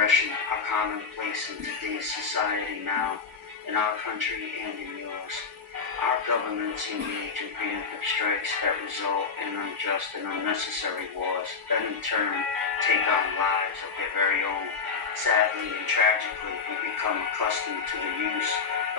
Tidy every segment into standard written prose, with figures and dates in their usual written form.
aggression are commonplace in today's society now, in our country and in yours. Our governments engage in preemptive strikes that result in unjust and unnecessary wars that in turn take on lives of their very own. Sadly and tragically, we become accustomed to the use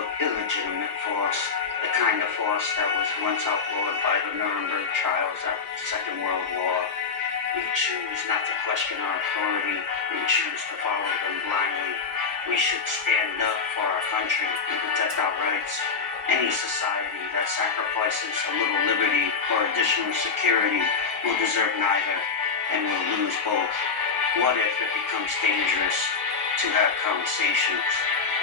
of illegitimate force, the kind of force that was once outlawed by the Nuremberg trials after the Second World War. We choose not to question our authority. We choose to follow them blindly. We should stand up for our country and protect our rights. Any society that sacrifices a little liberty for additional security will deserve neither and will lose both. What if it becomes dangerous to have conversations?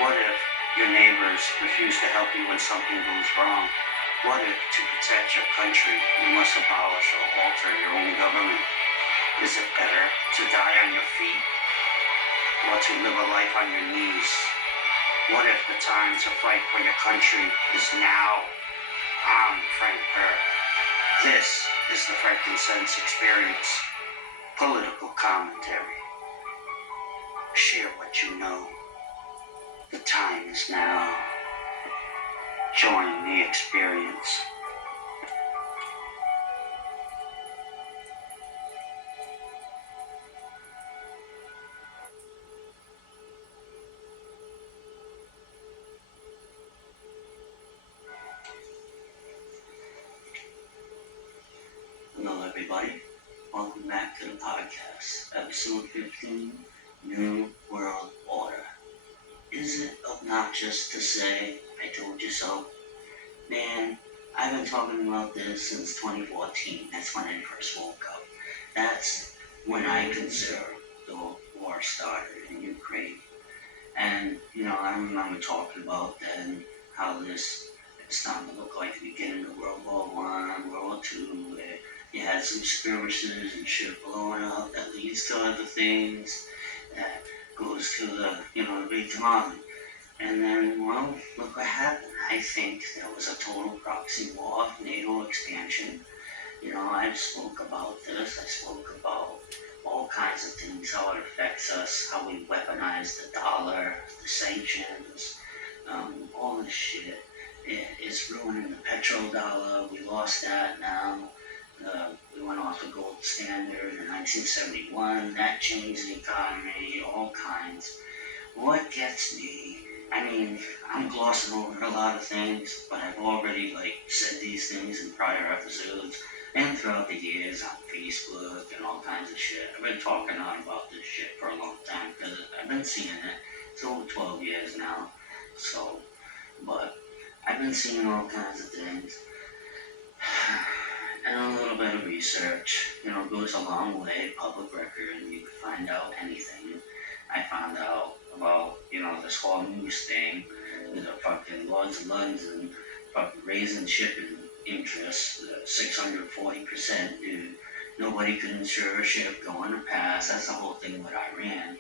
What if your neighbors refuse to help you when something goes wrong? What if to protect your country you must abolish or alter your own government? Is it better to die on your feet or to live a life on your knees? What if the time to fight for your country is now? I'm Frank Burke. This is the Frankincense Experience. Political commentary. Share what you know. The time is now. Join the experience. Hello everybody, welcome back to the podcast, episode 15, New World Order. Is it obnoxious to say, I told you so? Man, I've been talking about this since 2014, that's when I first woke up. That's when I consider the war started in Ukraine. And, I remember talking about then how this is starting to look like the beginning of World War I, World War II, where you had some skirmishes and shit blowing up that leads to other things, that goes to the big command. And then, well, look what happened. I think there was a total proxy war, NATO expansion. I spoke about this. I spoke about all kinds of things, how it affects us, how we weaponize the dollar, the sanctions, all this shit. It's ruining the petrodollar. We lost that now. We went off the gold standard in 1971. That changed the economy, all kinds. What gets me, I'm glossing over a lot of things, but I've already said these things in prior episodes and throughout the years on Facebook and all kinds of shit. I've been talking on about this shit for a long time because I've been seeing it. It's over 12 years now. But I've been seeing all kinds of things. And a little bit of research, goes a long way. Public record, and you can find out anything. I found out about, this whole news thing, the fucking Lords of London fucking raising shipping interest, 640%, dude. Nobody could insure a ship going to pass. That's the whole thing with Iran.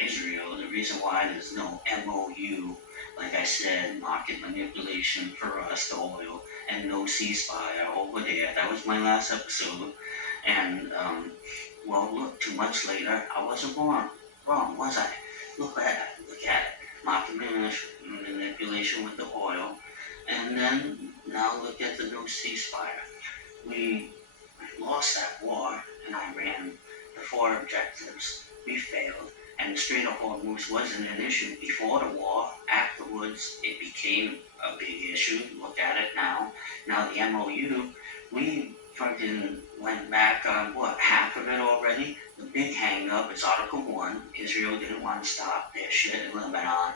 Israel, the reason why there's no MOU, like I said, market manipulation for us, the oil, and no ceasefire over there. That was my last episode. And, well, look, 2 months later, I wasn't wrong, was I? Look at it. Market manipulation with the oil. And then, now look at the no ceasefire. We lost that war in Iran. The 4 objectives. We failed. And the Strait of Hormuz wasn't an issue before the war. Afterwards, it became a big issue. Look at it now. Now the MOU, we fucking went back on, half of it already? The big hang-up is Article 1. Israel didn't want to stop their shit in Lebanon.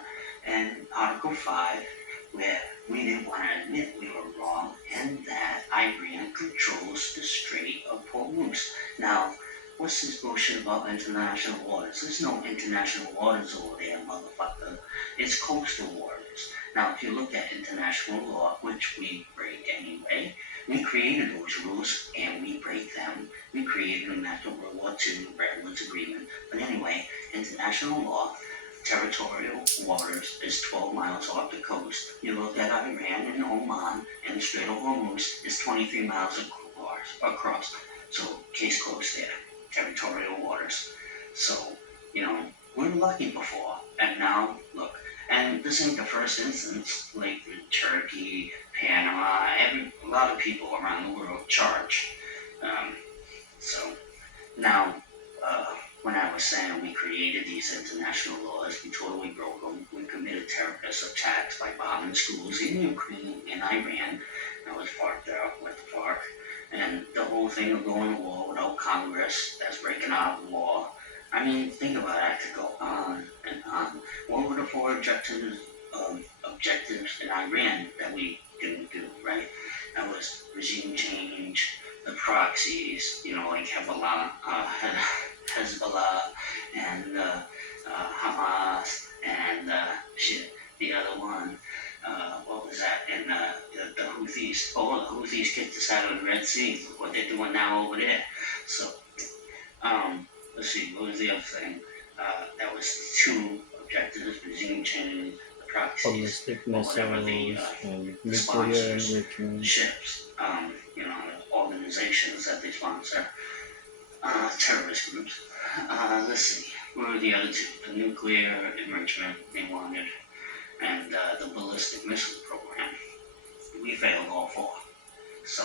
And Article 5, where we didn't want to admit we were wrong, and that Iran controls the Strait of Hormuz. Now, what's this bullshit about international waters? There's no international waters over there, motherfucker. It's coastal waters. Now, if you look at international law, which we break anyway, we created those rules and we break them. We created them after World War II, Bretton Woods Agreement. But anyway, international law, territorial waters is 12 miles off the coast. You look at Iran and Oman, and the Strait of Hormuz is 23 miles across. So, case closed there. Territorial waters. So, You know, we're lucky before, and now look. And this ain't the first instance. Like in Turkey, Panama, a lot of people around the world charge. Um, so now, uh, when I was saying we created these international laws, we totally broke them. We committed terrorist attacks by bombing schools in Ukraine and Iran. I was parked out with the park. And the whole thing of going to war without Congress, that's breaking out of law. I mean, think about it. I could go on and on. What were the four objectives in Iran that we didn't do, right? That was regime change, the proxies, like Hezbollah, and Hamas, and shit, the other one, what was that? And the Houthis. Oh, the Houthis kicked us out of the Red Sea. Look what they're doing now over there. So, let's see, what was the other thing? That was the two objectives: regime change, the proxies, Ballistic or whatever the missiles and nuclear sponsors, enrichment. ships, the organizations that they sponsor, terrorist groups. Let's see, what were the other two? The nuclear enrichment they wanted, and the ballistic missile program. We failed all four. So,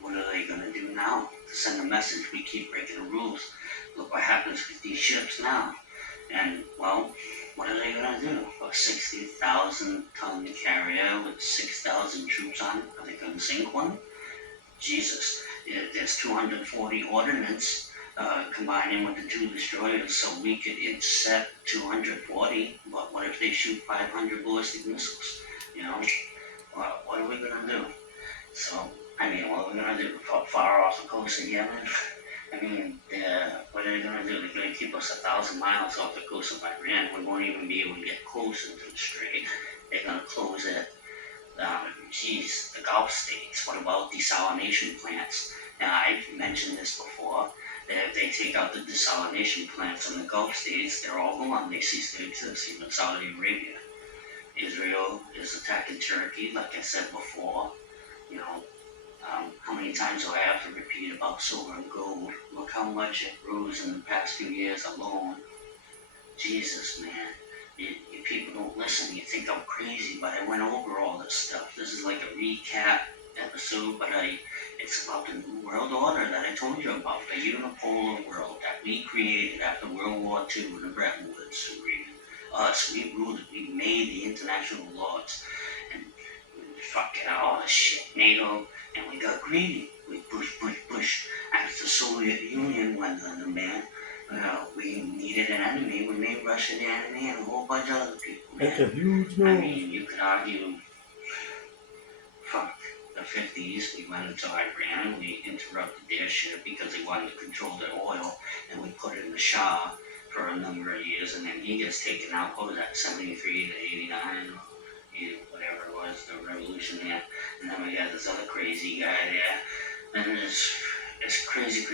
what are they going to do now to send a message? We keep breaking the rules. Look what happens with these ships now. And, well, what are they going to do? A 60,000 ton carrier with 6,000 troops on it? Are they going to sink one? Jesus. There's 240 ordnance combining with the two destroyers, so we could intercept 240. But what if they shoot 500 ballistic missiles? You know, what are we going to do? So, I mean, what are we going to do? Far off the coast of Yemen? I mean, what are they going to do? They're going to keep us 1,000 miles off the coast of Iran. We won't even be able to get close into the strait. They're going to close it. The Gulf states. What about desalination plants? Now, I've mentioned this before. If they take out the desalination plants in the Gulf states, they're all gone. They cease to exist. Even Saudi Arabia. Israel is attacking Turkey, like I said before. You know, how many times do I have to repeat about silver and gold? Look how much it rose in the past few years alone. Jesus, man. You people don't listen. You think I'm crazy, but I went over all this stuff. This is like a recap episode, but it's about the New World Order that I told you about, the unipolar world that we created after World War II in the Bretton Woods Agreement. Us, we ruled it. We made the international laws. And fucking all this shit, NATO, and we got greedy. We push. After the Soviet Union went under, man, we needed an enemy. We made Russia the enemy and a whole bunch of other people, man. That's a huge I no. mean, you could argue, fuck, the 50s, we went into Iran, we interrupted their shit because they wanted to control their oil, and we put in the Shah for a number of years, and then he gets taken out, what was that, 73 to 89, whatever it was, the revolution there, and then we got this other crazy guy there, and it's crazy,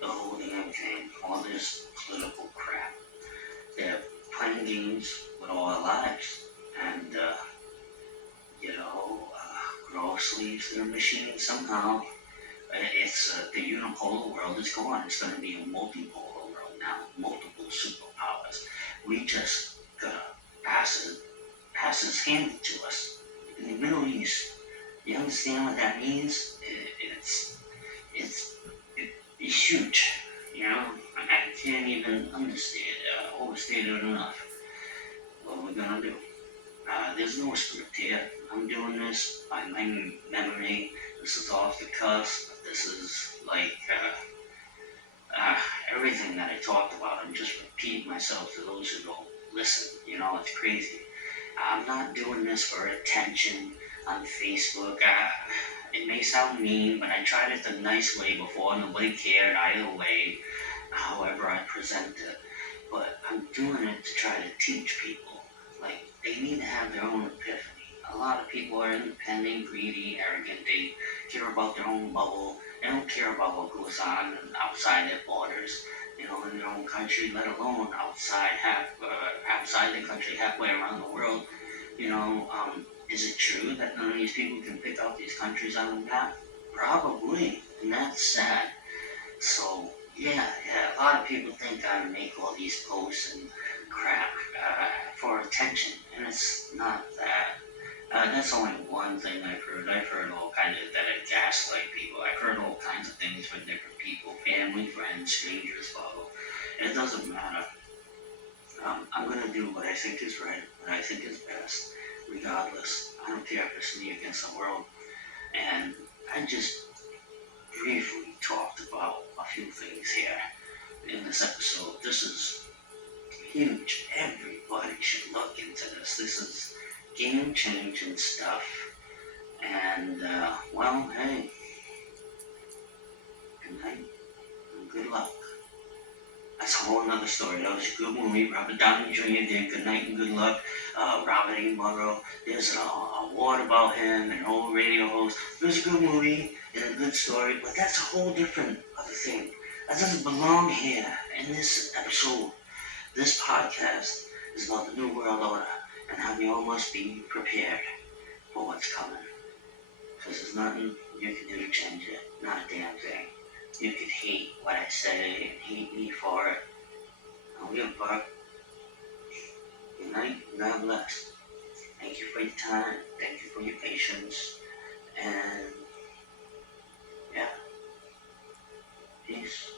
the whole damn thing, all this political crap. They're playing games with all our lives, and, grow sleeves in a machine somehow. It's the unipolar world is gone. It's going to be a multipolar world now, multiple superpowers. We just gotta pass it handed to us. In the Middle East, you understand what that means? It's huge. I can't even overstate it enough. What we're gonna do? There's no script here. I'm doing this by my memory. This is off the cuff. This is like everything that I talked about. I'm just repeating myself to those who don't listen. It's crazy. I'm not doing this for attention on Facebook. It may sound mean, but I tried it the nice way before. Nobody cared either way, however I present it. But I'm doing it to try to teach people. Like, they need to have their own epiphany. A lot of people are independent, greedy, arrogant. They care about their own bubble. They don't care about what goes on outside their borders, in their own country, let alone outside the country, halfway around the world. Is it true that none of these people can pick out these countries on the map? Probably, and that's sad. So, Yeah. A lot of people think I make all these posts and crap for attention, and it's not that. That's only one thing I've heard. I've heard all kinds of that I gaslight people. I've heard all kinds of things from different people, family, friends, strangers, follow. It doesn't matter. I'm gonna do what I think is right, what I think is best, regardless. I don't care if it's me against the world. And I just briefly talked about a few things here in this episode. This is huge. Everybody should look into this. This is game changing stuff. And, well, hey, good night and good luck. That's a whole other story. That was a good movie. Robert Downey Jr. did Good Night and Good Luck. Robert A. Murrow. There's an award about him, an old radio host. It was a good movie and a good story, but that's a whole different other thing. That doesn't belong here in this episode. This podcast is about the New World Order and how we all must be prepared for what's coming. Because there's nothing you can do to change it. Not a damn thing. You could hate what I say and hate me for it. I don't give a fuck. Good night. God bless. Thank you for your time. Thank you for your patience. And yeah, peace.